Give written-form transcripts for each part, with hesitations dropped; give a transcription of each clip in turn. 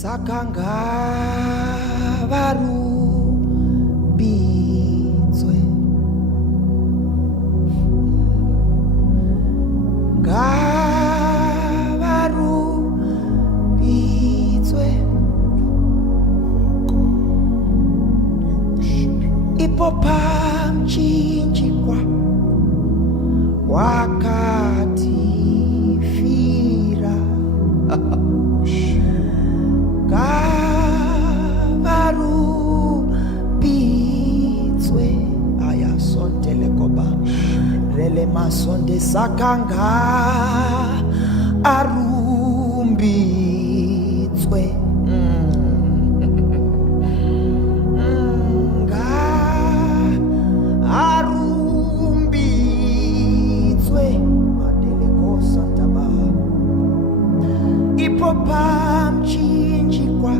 sakanga varubitswe ngavarubitswe ipopa mchinjikwa wakatifira ngavarubitswe ayasondelekoba rele masonde sakanga arumbitswe arumbitswe madeleko santaba ipopa mchinjikwa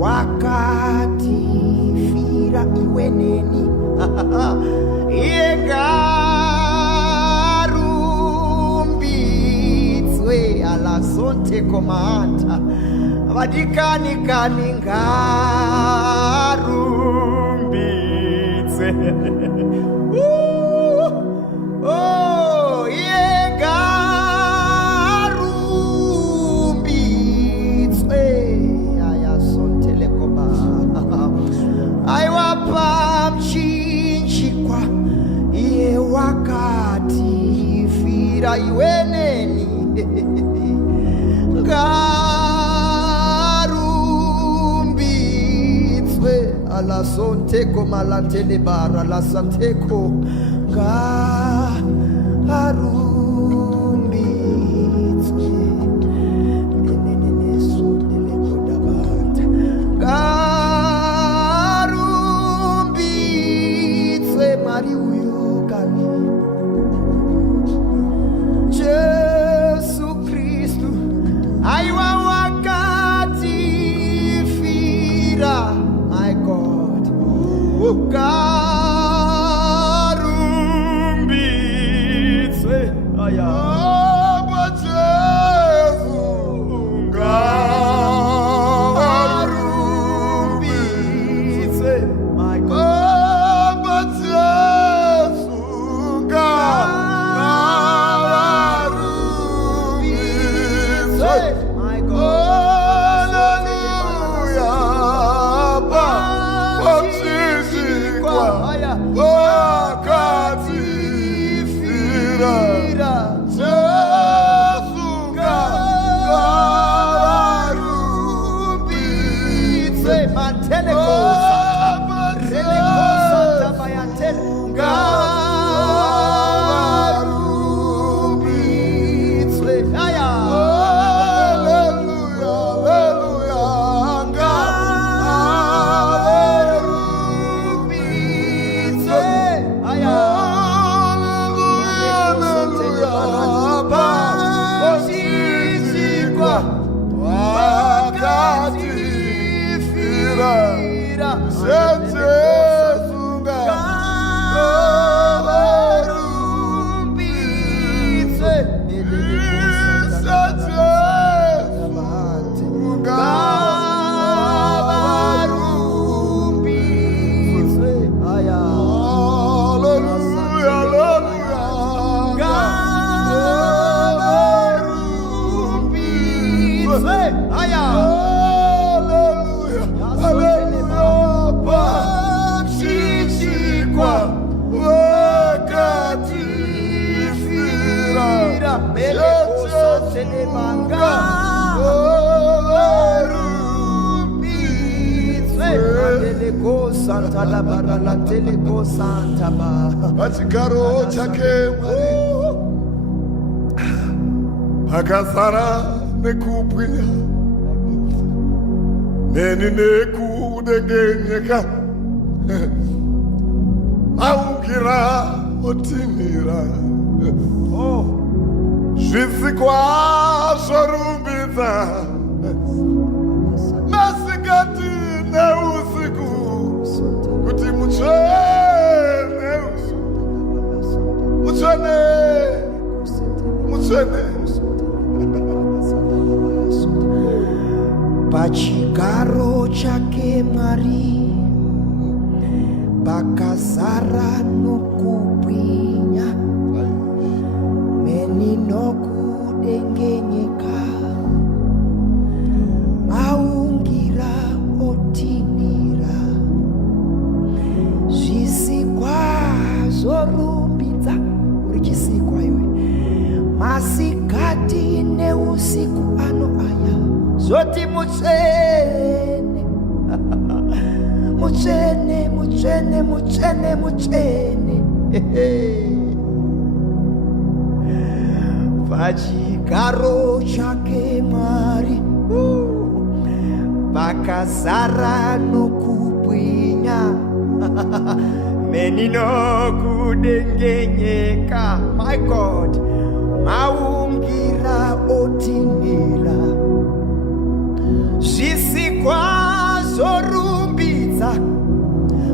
wakatifira iweneni yengarumbitswe alasonte komanta vadikanikani ngarumbitswe oh yengarumbitswe ayasontelekoma aiwapa mchinjikwa iye wakatifira iweneni ngarumbitswe alasonteko malantelebara lasanteko ngarumbitswe nenenenесудelekodabanta ngarumbitswe mari uyukani Jesu Kristu aiwa wakatifira my God ngarumbitswe aya Jesu ngarumbitswe my God Jesu ngarumbitswe my God Santa la barra la teleko Santa ba Achikaro chake akasara nekupwinya neni nekudegenyeka aukira otimira zvisikwa zvorumbidza masikati neusiku kuti mutsvene mutsvene mutsvene pachigaro chake Mwari pakazara nokubwinya meni nokudengenyeka aungira otinira zvisikwa zorumbidza uri chisikwa iwe masikati neusiku ano aya zoti mutsvene mutsvene mutsvene mutsvene mutsvene pachigaro chake Mwari pakazara nokubwinya meni nokudengenyeka. My God, maungira otinira zvisikwa zorumbidza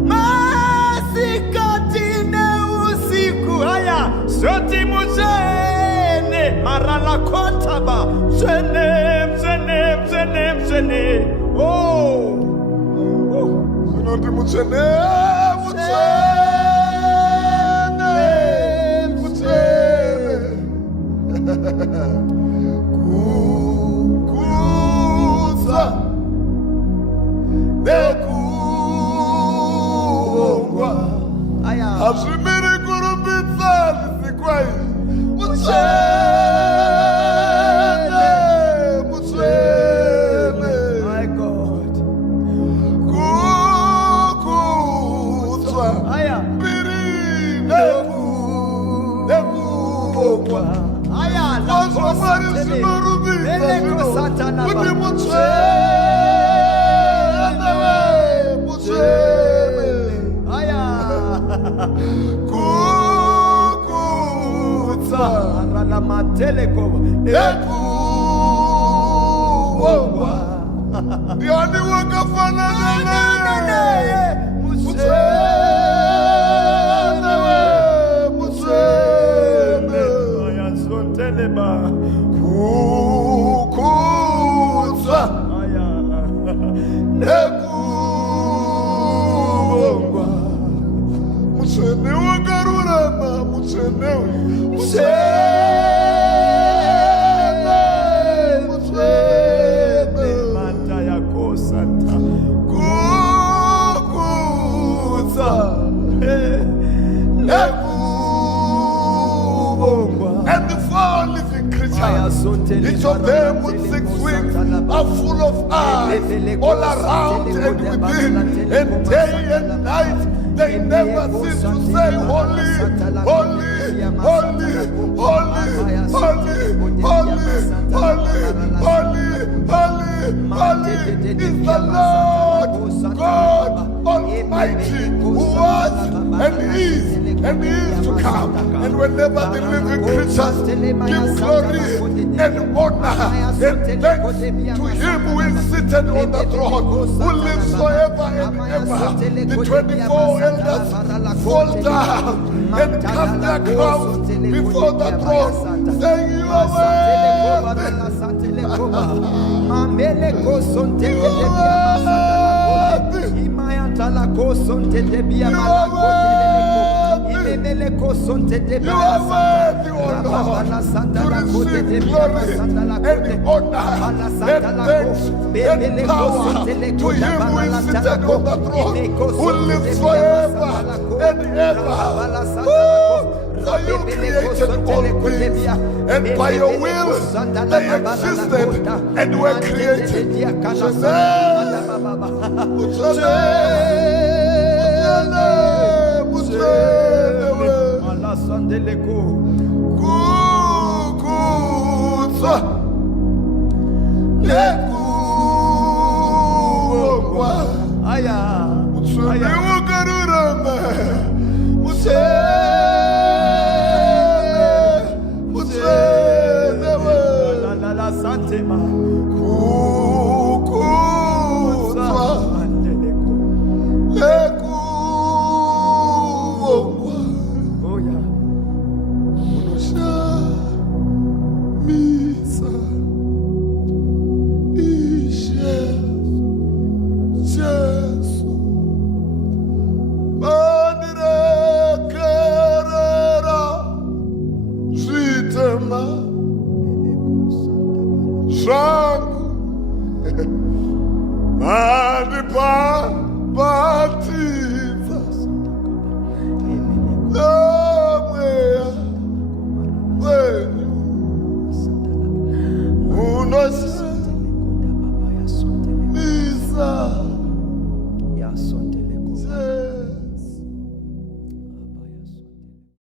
masikati neusiku haya zoti mutsvene maralakotaba mtsvene mtsvene mtsvene mtsvene. Oh, Zinoti mutsvene kukuza nekuongwa hazvimiri kurumbidza zvisikwa izvi mutsvene mutsvene. my God, kukudzwa mbiri nekuongwa Mwazwa Mwari zvinorumbidza zvino kuti mutsvene mutsvene kukudza nekuongwa. Ndiani wakafanana naye? Mutsvene mutsvene kukudzwa nekuongwa. Mutsvene wakarurama mutsvene mutsvene mutsvene manda yakosata kukudza nekuongwa. And the four living creatures, each of them with 6 wings, are full of eyes all around and within, and day and night they never cease to say, Holy, holy, holy, holy, holy, holy, holy, holy, holy, holy is the Lord God Almighty, who was and is to come. And whenever the living creatures give glory and honor and thanks to him who is seated on the throne, who lives forever and ever, the 24 elders fall down and cast their crowns before the throne, saying, You are worthy. You are worthy, O Lord, to receive glory and honor and thanks and power to him who is seated on the throne, who lives forever and ever. For you created all things, and by your will they existed and were created. Kukudzwa nekuongwa. Mutsvene wakarurama mutsvene kukudzwa nekuongwa. Unoshamisa Unos